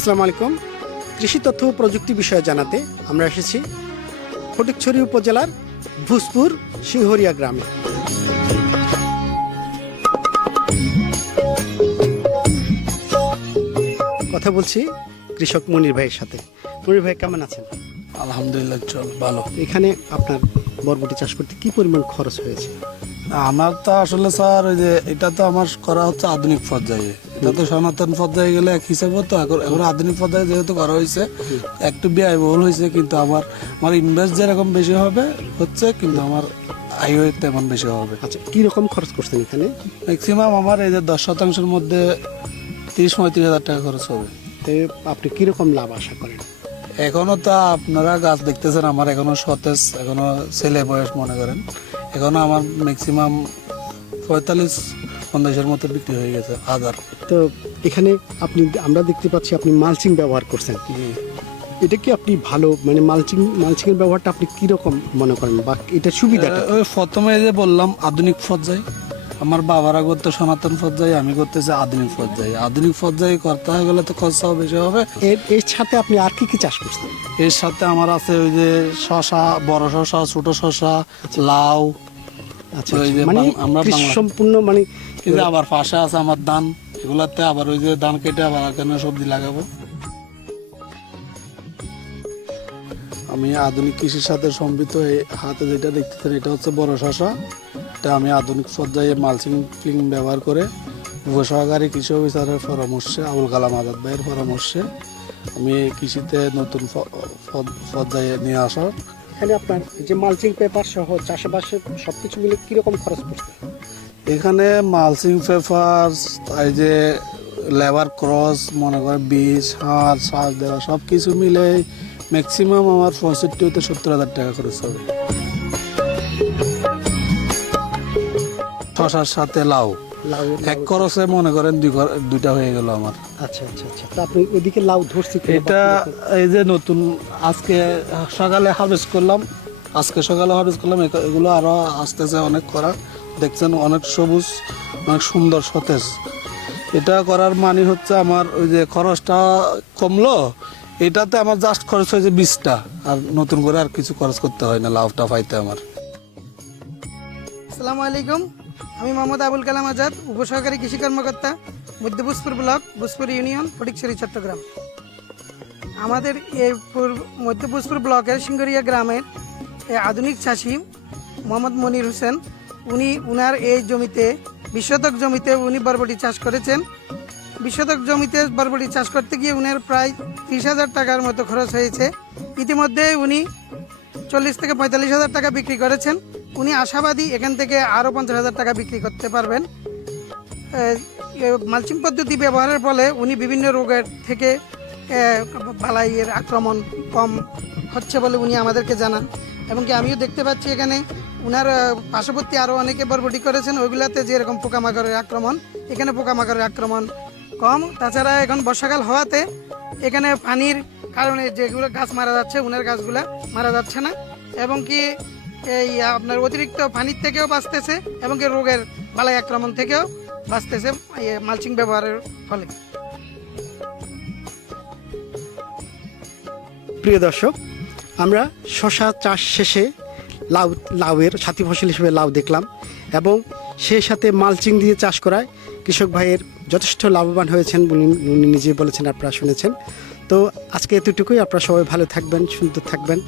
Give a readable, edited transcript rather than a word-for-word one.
আসসালামু আলাইকুম। কৃষি তথ্য ও প্রযুক্তি বিষয়ে জানাতে আমরা এসেছি ফটিকছড়ি উপজেলার ভূসপুর সিংহরিয়া গ্রামে। কথা বলছি কৃষক মনির ভাইয়ের সাথে। মনির ভাই কেমন আছেন? আলহামদুলিল্লাহ, চল ভালো। এখানে আপনার বরবটি চাষ করতে কি পরিমাণ খরচ হয়েছে? আমার তো আসলে স্যার ওই যে এটা তো আমার করা হচ্ছে আধুনিক পর্যায়ে, এটা তো সনাতন পর্যায়ে গেলে এক হিসাবে তো এখন আধুনিক পর্যায়ে যেহেতু করা হয়েছে একটু ব্যয়বহুল হয়েছে, কিন্তু আমার ইনভেস্ট যেরকম বেশি হবে হচ্ছে, কিন্তু আমার আয় তেমন বেশি হবে। আচ্ছা, কিরকম খরচ করছেন এখানে? ম্যাক্সিমাম আমার এই যে 10% মধ্যে 30-35 হাজার টাকা খরচ হবে। তো আপনি কিরকম লাভ আশা করেন? এখনো তো আপনারা গাছ দেখতেছেন, আমার এখনো সতেজ, এখনো ছেলে বয়স মনে করেন, এখনো আমার ম্যাক্সিমাম 45-50-এর মতো বিক্রি হয়ে গেছে হাজার। তো এখানে আমরা দেখতে পাচ্ছি আপনি মালচিং ব্যবহার করছেন। এটা কি আপনি ভালো মালচিং এর ব্যবহারটা আপনি কিরকম মনে করেন বা এটা সুবিধাটা? ওই প্রথমে যে বললাম আধুনিক পর্যায়ে, আমার বাবারা করতে সনাতন পর্যায়ে, আমি করতেছি আধুনিক পর্যায়ে। আধুনিক পর্যায়ে করতে হয়ে গেলে তো খরচাও বেশি হবে। এর সাথে আপনি আর কি কি চাষ করছেন? এর সাথে আমার আছে ওই যে শশা, বড় শশা, ছোট শশা, লাউ। আচ্ছা, ওই যে আমরা সম্পূর্ণ কিন্তু আবার পাশে আছে আমার ধান, এগুলাতে আবার ওই যে ধান কেটে আবার এখানে সবজি লাগাবো। আমি আধুনিক কৃষির সাথে সম্পৃক্ত। হাতে যেটা দেখতেছেন এটা হচ্ছে বড় শশা। এটা আমি আধুনিক পর্যায়ে মালচিং ব্যবহার করে উপসহকারী কৃষি অফিসারের পরামর্শে, আবুল কালাম আজাদ ভাইয়ের পরামর্শে আমি কৃষিতে নতুন পর্যায়ে নিয়ে আসার। এখানে আপনার যে মালচিং পেপার সহ চাষাবাসে সবকিছু মিলে কিরকম খরচ পড়ছে? এখানে মালচিং পেপার, এই যে লেবার ক্রস, মনে করেন বীজ, সার, সার দেওয়া, সব কিছু মিলে ম্যাক্সিমাম আমার 65-70 হাজার টাকা খরচ হবে। শশার সাথে লাউ এক খরচে মনে করেন দুইটা হয়ে গেল আমার। আচ্ছা আচ্ছা আচ্ছা। তা আপনি ওইদিকে লাউ ধরছি? এটা এই যে নতুন আজকে সকালে হারভেস্ট করলাম, এগুলো আরো আসতেছে অনেক করা। দেখছেন অনেক সবুজ, অনেক সুন্দর সতেজ। এটা করার মানে হচ্ছে আমার ওই যে খরচটা কমলো, এটাতে আমার জাস্ট খরচ হয়েছে 20টা, আর নতুন করে আর কিছু খরচ করতে হয় না লাভটা পাইতে আমার। আসসালামু আলাইকুম, আমি মোহাম্মদ আবুল কালাম আজাদ, উপসহকারী কৃষি কর্মকর্তা, মধ্য ভূসপুর ব্লক, ভূসপুর ইউনিয়ন, ফটিকছড়ি, চট্টগ্রাম। আমাদের এই মধ্য ভূসপুর ব্লকের সিংহরিয়া গ্রামের আধুনিক চাষি মোহাম্মদ মনির হোসেন, উনার এই জমিতে 20 শতক জমিতে উনি বরবটি চাষ করেছেন। 20 শতক জমিতে বরবটি চাষ করতে গিয়ে উনার প্রায় 30,000 টাকার মতো খরচ হয়েছে। ইতিমধ্যে উনি 40-45 হাজার টাকা বিক্রি করেছেন। উনি আশাবাদী এখান থেকে আরও 50,000 টাকা বিক্রি করতে পারবেন। মালচিং পদ্ধতি ব্যবহারের ফলে উনি বিভিন্ন রোগের থেকে বালাইয়ের আক্রমণ কম হচ্ছে বলে উনি আমাদেরকে জানান। এবং কি আমিও দেখতে পাচ্ছি এখানে উনার পার্শ্ববর্তী আরও অনেকে বরবটি করেছেন, ওইগুলাতে যেরকম পোকামাকড়ের আক্রমণ, এখানে পোকামাকড়ের আক্রমণ কম। তাছাড়া এখন বর্ষাকাল হওয়াতে এখানে পানির কারণে যেগুলো গাছ মারা যাচ্ছে, উনার গাছগুলা মারা যাচ্ছে না। এবং কি এই আপনার অতিরিক্ত পানির থেকেও বাঁচতেছে, এবং কি রোগের বালাই আক্রমণ থেকেও বাঁচতেছে মালচিং ব্যবহারের ফলে। প্রিয় দর্শক, আমরা শশা চাষ শেষে লাউয়ের সাথী ফসল হিসেবে লাউ দেখলাম, এবং সেই সাথে মালচিং দিয়ে চাষ করায় কৃষক ভাইয়ের যথেষ্ট লাভবান হয়েছেন উনি নিজে বলেছেন, আপনারা শুনেছেন। তো আজকে এতটুকুই। আপনারা সবাই ভালো থাকবেন, সুন্দর থাকবেন।